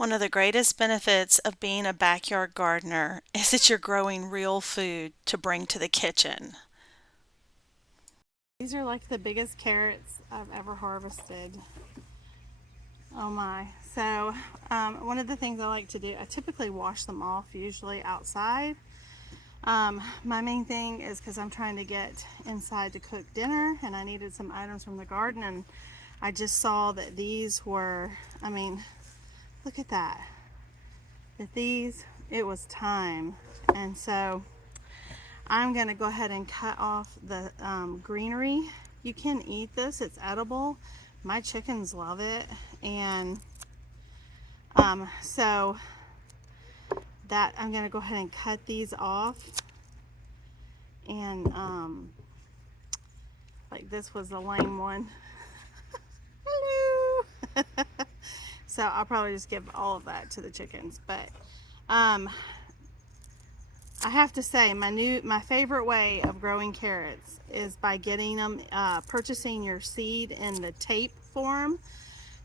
One of the greatest benefits of being a backyard gardener is that you're growing real food to bring to the kitchen. These are like the biggest carrots I've ever harvested. Oh my. So, one of the things I like to do, I typically wash them off usually outside. My main thing is because I'm trying to get inside to cook dinner and I needed some items from the garden, and I just saw that these were, I mean, look at that. That these, it was time. And so I'm going to go ahead and cut off the greenery. You can eat this, it's edible. My chickens love it. And so that I'm going to go ahead and cut these off. And like this was a lame one. Hello. So I'll probably just give all of that to the chickens. But I have to say, my favorite way of growing carrots is by getting them, purchasing your seed in the tape form.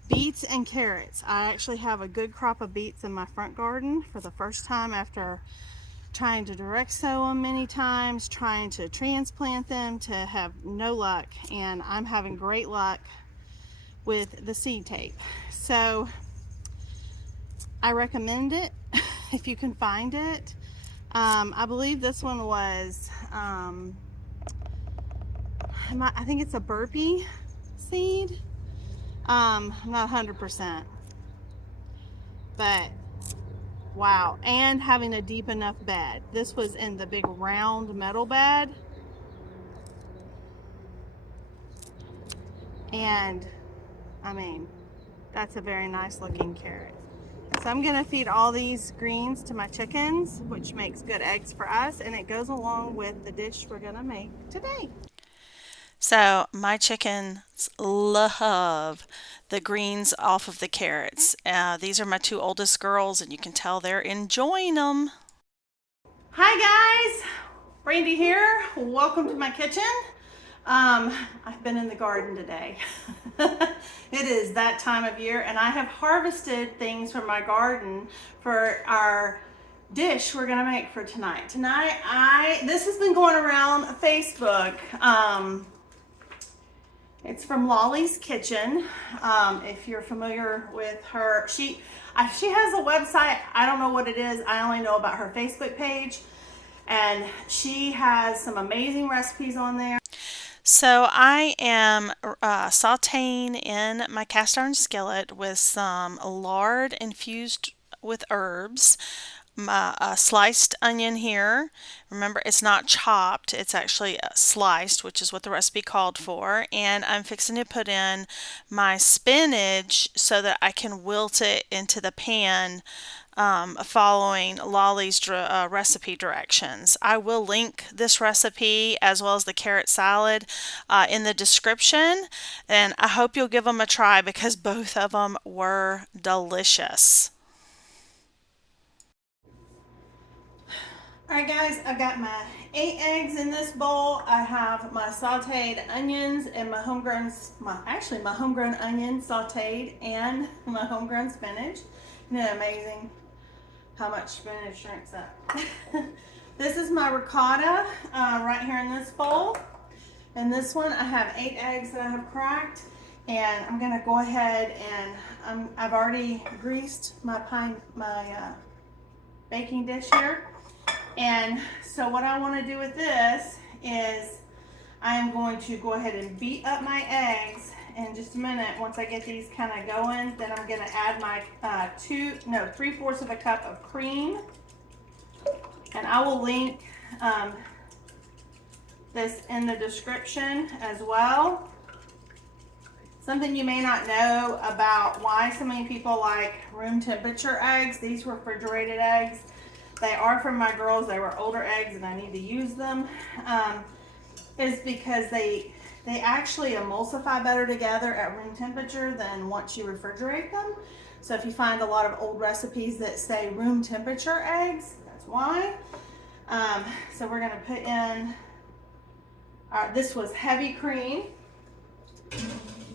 Beets and carrots. I actually have a good crop of beets in my front garden for the first time after trying to direct sow them many times, trying to transplant them to have no luck, and I'm having great luck with the seed tape. So I recommend it if you can find it. I believe this one was, I think it's a burpee seed. I'm not 100%, but wow. And having a deep enough bed. This was in the big round metal bed. And I mean, that's a very nice looking carrot. So I'm gonna feed all these greens to my chickens, which makes good eggs for us, and it goes along with the dish we're gonna make today. So, my chickens love the greens off of the carrots. These are my two oldest girls, and you can tell they're enjoying them. Hi guys, Brandy here. Welcome to my kitchen. I've been in the garden today. It is that time of year, and I have harvested things from my garden for our dish we're gonna make for tonight. This has been going around Facebook. It's from Lolly's Kitchen. If you're familiar with her, she has a website. I don't know what it is. I only know about her Facebook page, and she has some amazing recipes on there. So, I am sauteing in my cast iron skillet with some lard infused with herbs, my sliced onion here. Remember, it's not chopped, it's actually sliced, which is what the recipe called for. And I'm fixing to put in my spinach so that I can wilt it into the pan, following Lolly's recipe directions. I will link this recipe as well as the carrot salad in the description, and I hope you'll give them a try because both of them were delicious. All right, guys, I got my 8 eggs in this bowl. I have my sauteed onions and my homegrown onion sauteed and my homegrown spinach. Isn't it amazing how much spinach shrinks up? This is my ricotta right here in this bowl. And this one, I have 8 eggs that I have cracked. And I'm gonna go ahead and I've already greased my baking dish here. And so what I want to do with this is I am going to go ahead and beat up my eggs in just a minute. Once I get these kind of going, then I'm going to add my 3/4 of a cup of cream. And I will link this in the description as well. Something you may not know about why so many people like room temperature eggs. These refrigerated eggs. They are from my girls. They were older eggs and I need to use them. Is because they actually emulsify better together at room temperature than once you refrigerate them. So if you find a lot of old recipes that say room temperature eggs, that's why. So we're gonna put in, this was heavy cream.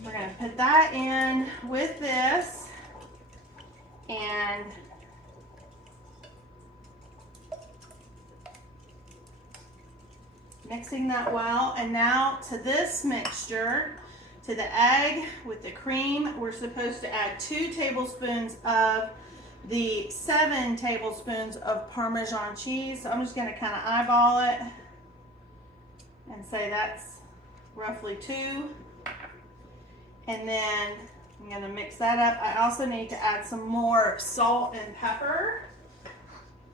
We're gonna put that in with this. and mixing that well. And now to this mixture, to the egg with the cream, we're supposed to add 2 tablespoons of the 7 tablespoons of Parmesan cheese. So I'm just going to kind of eyeball it and say that's roughly 2. And then I'm going to mix that up. I also need to add some more salt and pepper.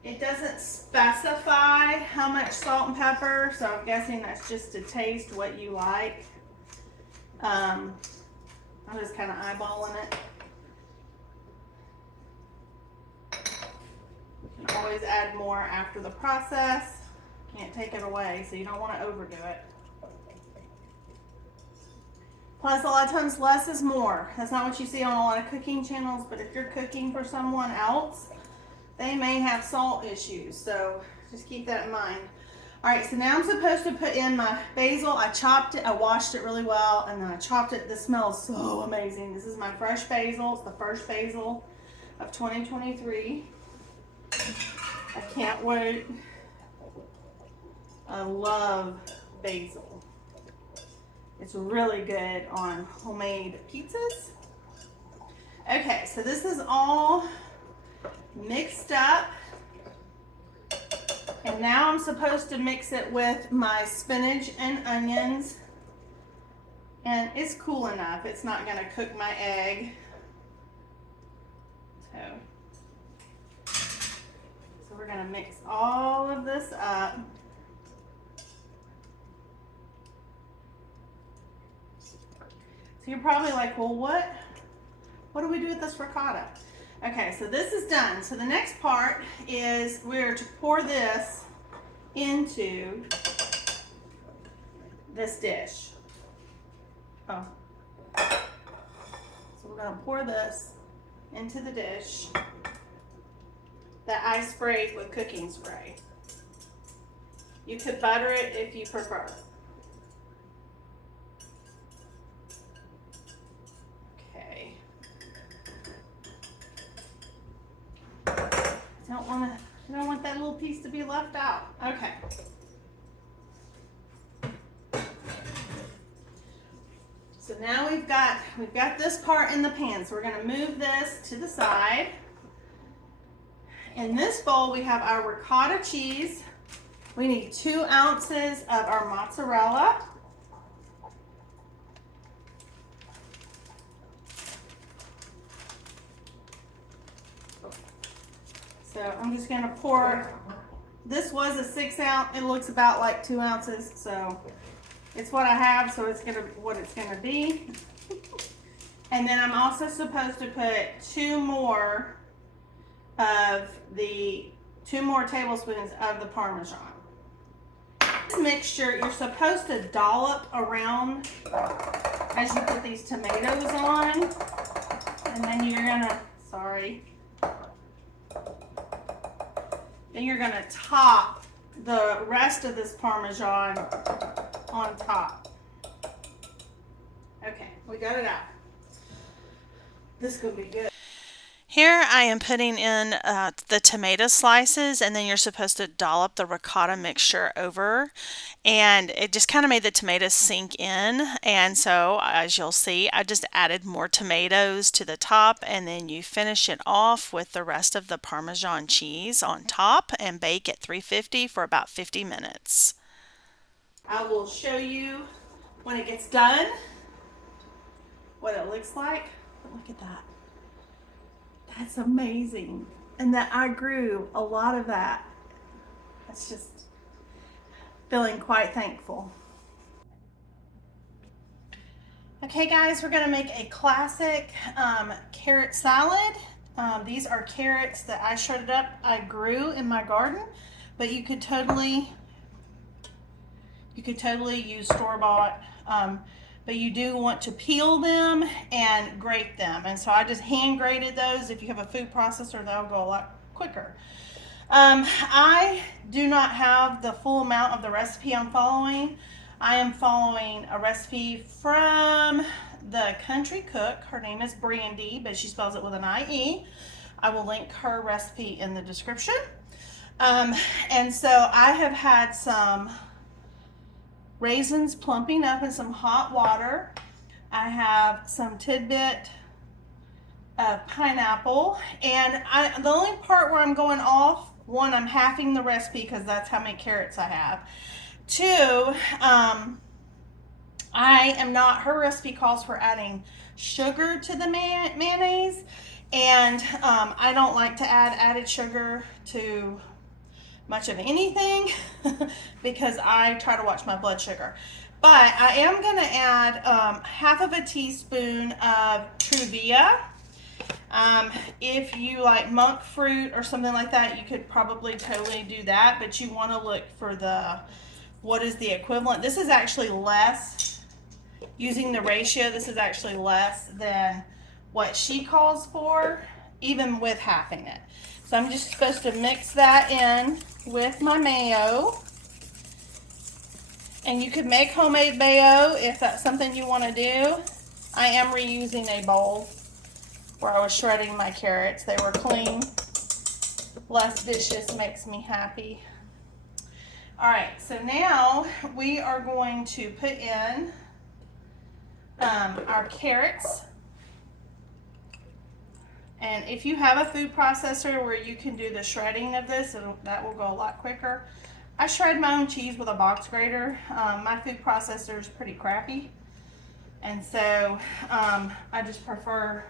It doesn't specify how much salt and pepper, so I'm guessing that's just to taste what you like. I'm just kind of eyeballing it. You can always add more after the process. Can't take it away, so you don't want to overdo it. Plus, a lot of times less is more. That's not what you see on a lot of cooking channels, but if you're cooking for someone else, they may have salt issues, so just keep that in mind. All right, so now I'm supposed to put in my basil. I chopped it, I washed it really well, and then I chopped it. This smells so amazing. This is my fresh basil. It's the first basil of 2023. I can't wait. I love basil. It's really good on homemade pizzas. Okay, so this is all mixed up. And now I'm supposed to mix it with my spinach and onions. And it's cool enough. It's not going to cook my egg. So we're going to mix all of this up. So you're probably like, well, what do we do with this ricotta? Okay, so this is done. So the next part is we're to pour this into this dish. Oh. So we're gonna pour this into the dish that I sprayed with cooking spray. You could butter it if you prefer. I don't want that little piece to be left out. Okay. So now we've got this part in the pan. So we're going to move this to the side. In this bowl we have our ricotta cheese. We need 2 ounces of our mozzarella. So I'm just going to pour, this was a 6 ounce, it looks about like 2 ounces, so it's what I have, so it's what it's going to be. And then I'm also supposed to put 2 more tablespoons of the Parmesan. This mixture, you're supposed to dollop around as you put these tomatoes on, and then you're gonna, then you're gonna top the rest of this Parmesan on top. Okay, we got it out. This is gonna be good. Here I am putting in the tomato slices, and then you're supposed to dollop the ricotta mixture over, and it just kind of made the tomatoes sink in. And so as you'll see, I just added more tomatoes to the top, and then you finish it off with the rest of the Parmesan cheese on top and bake at 350 for about 50 minutes. I will show you when it gets done what it looks like. But look at that. That's amazing. And that I grew a lot of that. That's just feeling quite thankful. Okay guys, we're gonna make a classic carrot salad. These are carrots that I shredded up, I grew in my garden, but you could totally use store-bought. But you do want to peel them and grate them. And so I just hand grated those. If you have a food processor, that'll go a lot quicker. I do not have the full amount of the recipe I'm following. I am following a recipe from the country cook. Her name is Brandy, but she spells it with an I-E. I will link her recipe in the description. Um, and so I have had some raisins plumping up in some hot water. I have some tidbit of pineapple, and the only part where I'm going off, one, I'm halving the recipe because that's how many carrots I have. Two, I am not, her recipe calls for adding sugar to the mayonnaise, and I don't like to add added sugar to much of anything because I try to watch my blood sugar. But I am going to add half of a teaspoon of Truvia. If you like monk fruit or something like that, you could probably totally do that, but you want to look for what is the equivalent. This is actually less, using the ratio, this is actually less than what she calls for, even with halving it. So I'm just supposed to mix that in with my mayo. And you could make homemade mayo if that's something you want to do. I am reusing a bowl where I was shredding my carrots. They were clean. Less dishes makes me happy. All right, so now we are going to put in our carrots. And if you have a food processor where you can do the shredding of this, that will go a lot quicker. I shred my own cheese with a box grater. My food processor is pretty crappy, and so I just prefer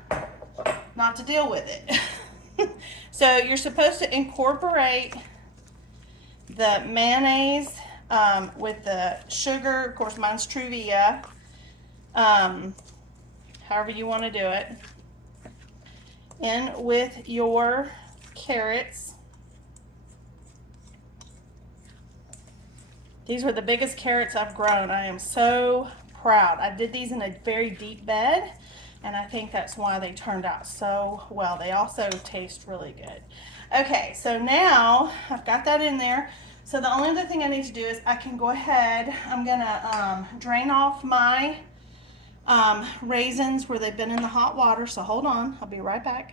not to deal with it. So you're supposed to incorporate the mayonnaise with the sugar. Of course, mine's Truvia. However you want to do it. In with your carrots. These were the biggest carrots I've grown. I am so proud. I did these in a very deep bed, and I think that's why they turned out so well. They also taste really good. Okay, so now I've got that in there. So the only other thing I need to do is I can go ahead, I'm gonna drain off my raisins where they've been in the hot water. So hold on, I'll be right back.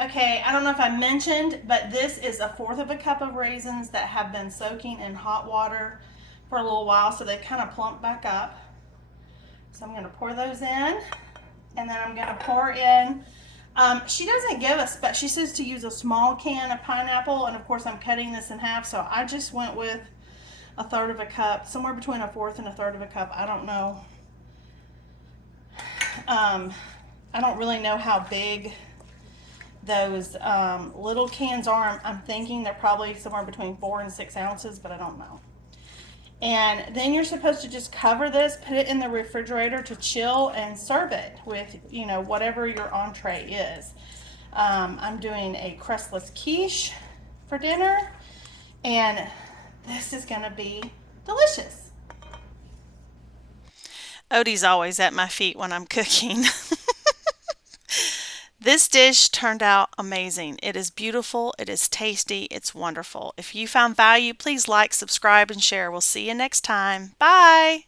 Okay, I don't know if I mentioned, but this is 1/4 of a cup of raisins that have been soaking in hot water for a little while, so they kind of plump back up. So I'm going to pour those in, and then I'm going to pour in, she doesn't give us, but she says to use a small can of pineapple, and of course I'm cutting this in half, so I just went with 1/3 of a cup, somewhere between 1/4 and 1/3 of a cup. I don't know. I don't really know how big those little cans are. I'm thinking they're probably somewhere between 4 and 6 ounces, but I don't know. And then you're supposed to just cover this, put it in the refrigerator to chill, and serve it with, you know, whatever your entree is. I'm doing a crustless quiche for dinner, and this is going to be delicious. Odie's always at my feet when I'm cooking. This dish turned out amazing. It is beautiful, it is tasty, it's wonderful. If you found value, please like, subscribe, and share. We'll see you next time. Bye!